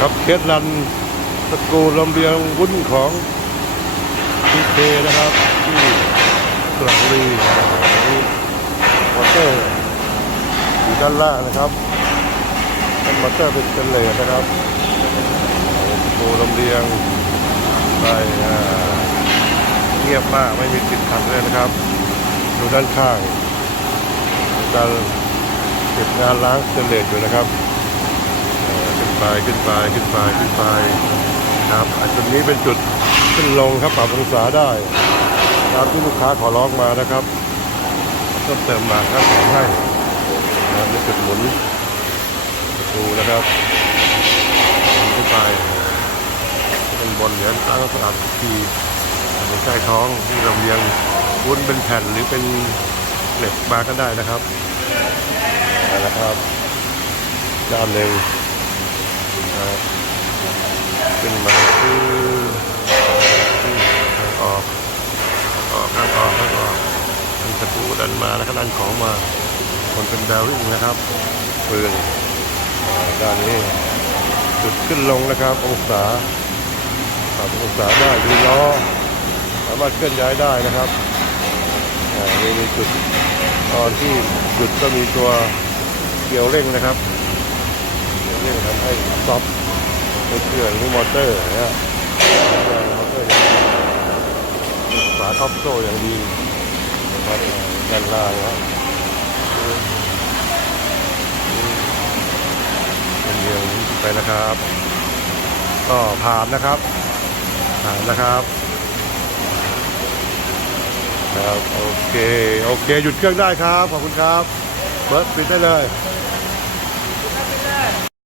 ครับเคสรันสกูลำเลียงวุ้นของพีเคนะครับ ที่สระบุรีนี่มอเตอร์อยู่ด้านล่างนะครับเป็นมอเตอร์เป็นเตนเลสนะครับสกูลำเลียงไปเงียบมากไม่มีติดขัดเลยนะครับ ดูด้านข้างการเก็บงานล้างเตนเลสอยู่นะครับ ไปขึ้นไปขึ้นไปขึ้นไปครับอันจุดนี้เป็นจุดขึ้นลงครับปรับองศาได้ตามที่ลูกค้าขอร้องมานะครับเพิ่มเติมมาครับแถมให้นะครับเป็นจุดหมุนประตูนะครับขึ้นไปข้างบนเดี๋ยวล้งสะอาดทุกทีเป็นใต้ท้องที่ลำเลียงวุ้นเป็นแผ่นหรือเป็นเหล็กมาก็ได้นะครับเอาละครับด้านหนึ่ง นะครับ ขึ้นมาคือทางออกออกทางออกทางออกมีประตูดันมาแล้วก็ดันของมา คนเป็นดาวริ่งนะครับปืนด้านนี้จุดขึ้นลงนะครับ องศาปรับองศาได้ดูล้อสามารถเคลื่อนย้ายได้นะครับนี่มีจุดตอนที่หยุดก็มีตัวเกี่ยวเร่งนะครับเร่งทำให้ ซอฟต์ในเครื่องหรือมอเตอร์เนะฮะมอเตอร์อย่างดีฝาท็อปโซ่อย่างดีนะครับด้านล่างนะเป็นเรียงไปนะครับ ก็ผ่านนะครับผ่านนะครับครับโอเค โอเค หยุดเครื่องได้ครับ ขอบคุณครับ เบิร์ดปิดได้เลย